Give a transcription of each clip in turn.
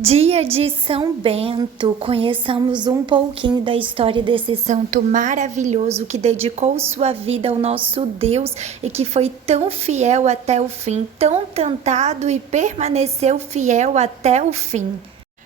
Dia de São Bento, conheçamos um pouquinho da história desse santo maravilhoso que dedicou sua vida ao nosso Deus e que foi tão fiel até o fim, tão tentado e permaneceu fiel até o fim.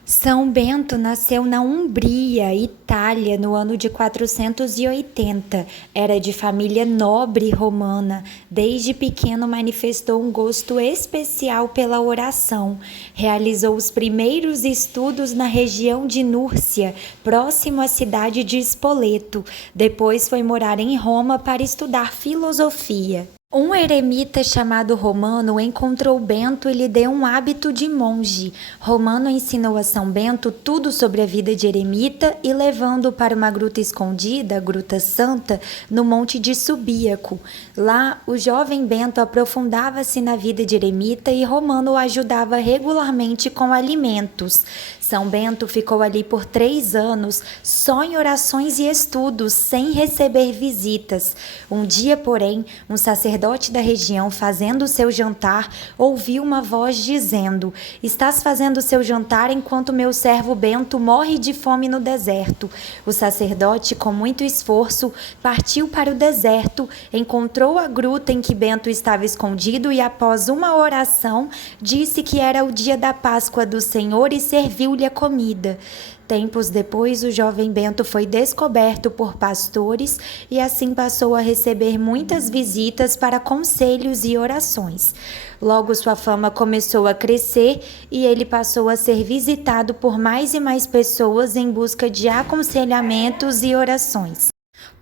São Bento nasceu na Umbria, Itália, no ano de 480. Era de família nobre romana. Desde pequeno manifestou um gosto especial pela oração. Realizou os primeiros estudos na região de Núrcia, próximo à cidade de Spoleto. Depois foi morar em Roma para estudar filosofia. Um eremita chamado Romano encontrou Bento e lhe deu um hábito de monge. Romano ensinou a São Bento tudo sobre a vida de eremita e levando-o para uma gruta escondida, a Gruta Santa, no Monte de Subíaco. Lá, o jovem Bento aprofundava-se na vida de eremita e Romano o ajudava regularmente com alimentos. São Bento ficou ali por 3 anos, só em orações e estudos, sem receber visitas. Um dia, porém, um sacerdote da região, fazendo seu jantar, ouviu uma voz dizendo: "Estás fazendo seu jantar enquanto meu servo Bento morre de fome no deserto." O sacerdote, com muito esforço, partiu para o deserto, encontrou a gruta em que Bento estava escondido e, após uma oração, disse que era o dia da Páscoa do Senhor e serviu-lhe a comida. Tempos depois, o jovem Bento foi descoberto por pastores e assim passou a receber muitas visitas para conselhos e orações. Logo, sua fama começou a crescer e ele passou a ser visitado por mais e mais pessoas em busca de aconselhamentos e orações.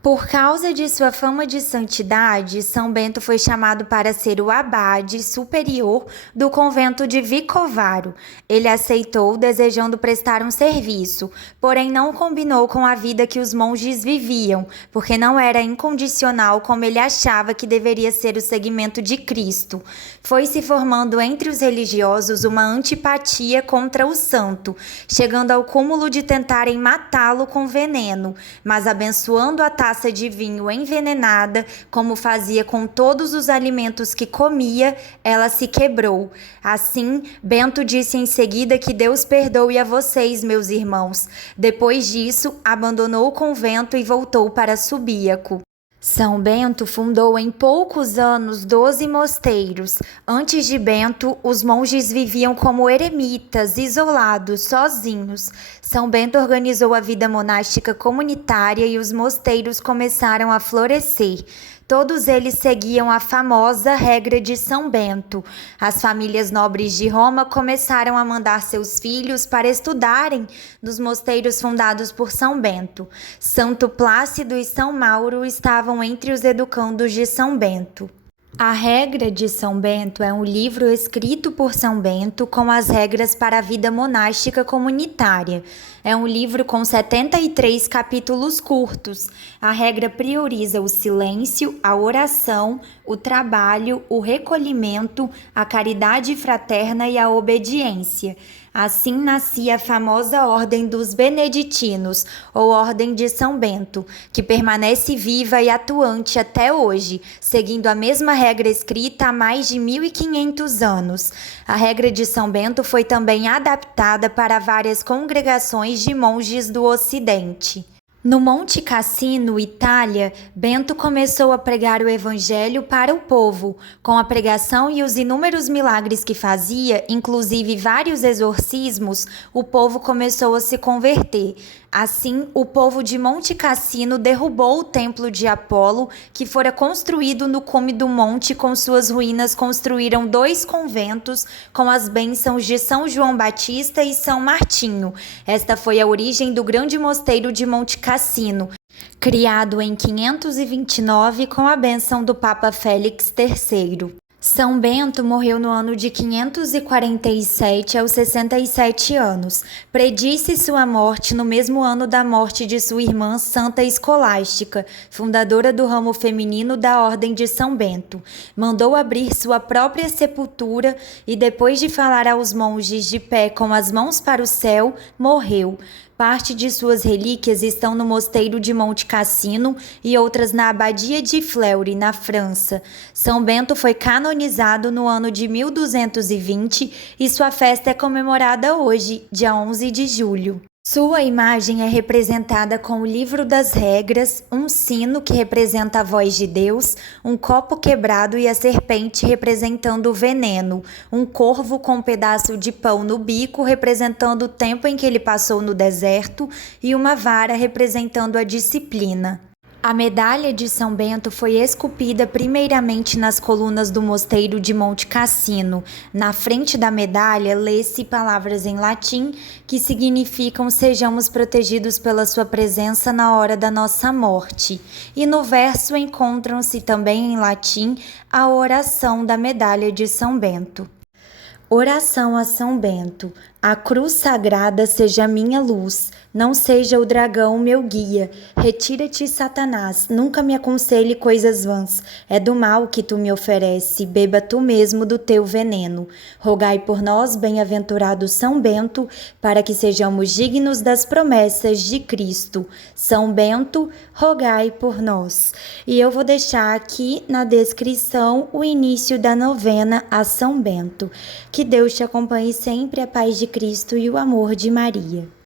Por causa de sua fama de santidade, São Bento foi chamado para ser o abade superior do convento de Vicovaro. Ele aceitou, desejando prestar um serviço, porém não combinou com a vida que os monges viviam, porque não era incondicional como ele achava que deveria ser o seguimento de Cristo. Foi se formando entre os religiosos uma antipatia contra o santo, chegando ao cúmulo de tentarem matá-lo com veneno, mas abençoando a taça de vinho envenenada, como fazia com todos os alimentos que comia, ela se quebrou. Assim, Bento disse em seguida que Deus perdoe a vocês, meus irmãos. Depois disso, abandonou o convento e voltou para Subíaco. São Bento fundou em poucos anos 12 mosteiros. Antes de Bento, os monges viviam como eremitas, isolados, sozinhos. São Bento organizou a vida monástica comunitária e os mosteiros começaram a florescer. Todos eles seguiam a famosa regra de São Bento. As famílias nobres de Roma começaram a mandar seus filhos para estudarem nos mosteiros fundados por São Bento. Santo Plácido e São Mauro estavam entre os educandos de São Bento. A Regra de São Bento é um livro escrito por São Bento com as regras para a vida monástica comunitária. É um livro com 73 capítulos curtos. A regra prioriza o silêncio, a oração, o trabalho, o recolhimento, a caridade fraterna e a obediência. Assim nascia a famosa Ordem dos Beneditinos, ou Ordem de São Bento, que permanece viva e atuante até hoje, seguindo a mesma regra escrita há mais de 1500 anos. A regra de São Bento foi também adaptada para várias congregações de monges do Ocidente. No Monte Cassino, Itália, Bento começou a pregar o evangelho para o povo. Com a pregação e os inúmeros milagres que fazia, inclusive vários exorcismos, o povo começou a se converter. Assim, o povo de Monte Cassino derrubou o templo de Apolo, que fora construído no cume do monte. Com suas ruínas construíram 2 conventos com as bênçãos de São João Batista e São Martinho. Esta foi a origem do grande mosteiro de Monte Cassino, criado em 529 com a bênção do Papa Félix III. São Bento morreu no ano de 547 aos 67 anos. Predisse sua morte no mesmo ano da morte de sua irmã Santa Escolástica, fundadora do ramo feminino da Ordem de São Bento. Mandou abrir sua própria sepultura e, depois de falar aos monges de pé com as mãos para o céu, morreu. Parte de suas relíquias estão no Mosteiro de Monte Cassino e outras na Abadia de Fleury, na França. São Bento foi canonizado no ano de 1220 e sua festa é comemorada hoje, dia 11 de julho. Sua imagem é representada com o livro das regras, um sino que representa a voz de Deus, um copo quebrado e a serpente representando o veneno, um corvo com um pedaço de pão no bico representando o tempo em que ele passou no deserto e uma vara representando a disciplina. A medalha de São Bento foi esculpida primeiramente nas colunas do Mosteiro de Monte Cassino. Na frente da medalha lê-se palavras em latim que significam sejamos protegidos pela sua presença na hora da nossa morte. E no verso encontram-se também em latim a oração da medalha de São Bento. Oração a São Bento. A cruz sagrada seja minha luz, não seja o dragão meu guia. Retira-te, Satanás, nunca me aconselhe coisas vãs. É do mal que tu me oferece, beba tu mesmo do teu veneno. Rogai por nós, bem-aventurado São Bento, para que sejamos dignos das promessas de Cristo. São Bento, rogai por nós. E eu vou deixar aqui na descrição o início da novena a São Bento. Que Deus te acompanhe sempre, a paz de Cristo e o amor de Maria.